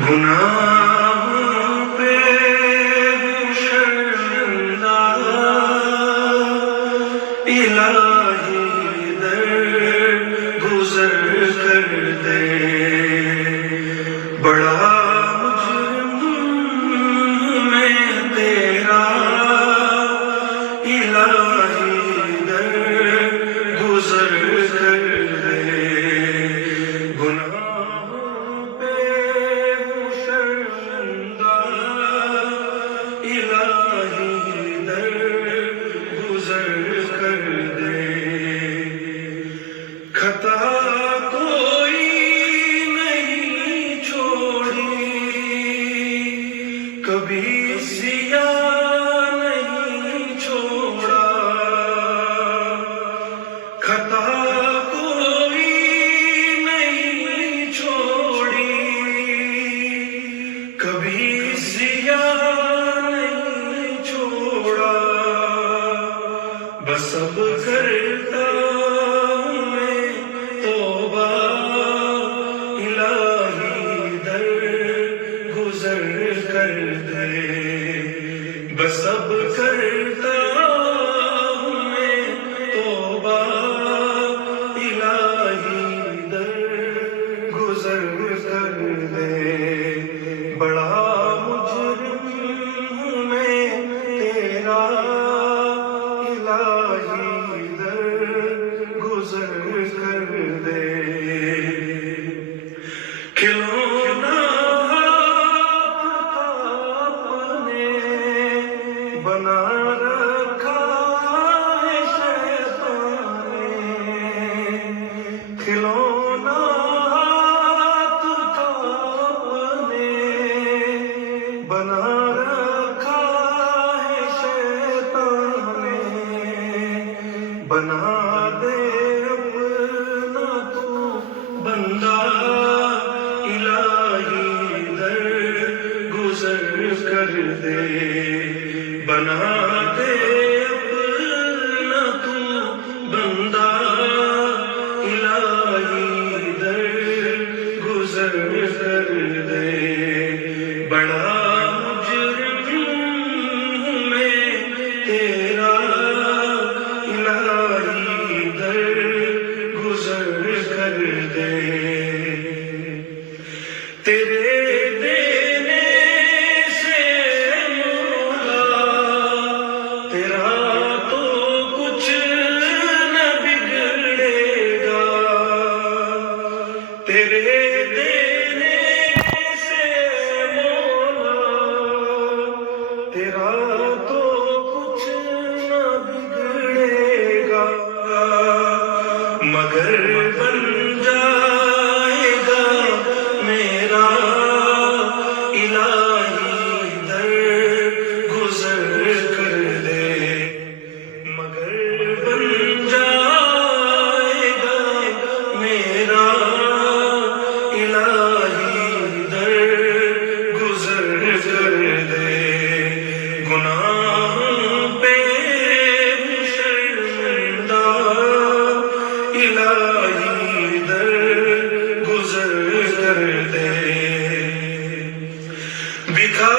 گناہوں پہ ہوں شرمندہ، الہی در گزر کر دے، بڑا مجرم ہوں میں تیرا، الہی در گزر کر دے، گناہوں پہ ہوں شرمندہ، الہی در گزر کر دے، خطا کوئی نہیں چھوڑی، کبھی سیاہ نہیں چھوڑا، خطا کوئی نہیں چھوڑی، کبھی سیاہ نہیں چھوڑا، بس اب کرتا ہوں میں توبہ، الہی در گزر کر دے، بس اب کرتا ہوں میں توبہ، الہی در گزر کر دے، بڑا مجرم ہوں میں تیرا، الہی در گزر کر دے، کھلونا اپنے بنا رکھا ہے شیطان نے، کھلونا اپنے بنا رکھا ہے شیطان نے، بنا دے اپنا تو بندہ، الہی در گزر کر دے، بنا دے اپنا تو بندہ، الہی در گزر کر دے، بڑا مجرم ہوں میں تیرا، الہی در گزر کر دے، تیرے دینے سے مولا تیرا تو کچھ نہ بگڑے گا، تیرے دینے سے مولا تیرا تو کچھ نہ بگڑے گا، مگر بن جائے گا میرا، الہی در گزر کر دے، مگر بن جائے گا میرا، الہی در گزر کر دے، گناہوں پہ ہوں شرمندہ، الہی در گزر کر دے، بکھا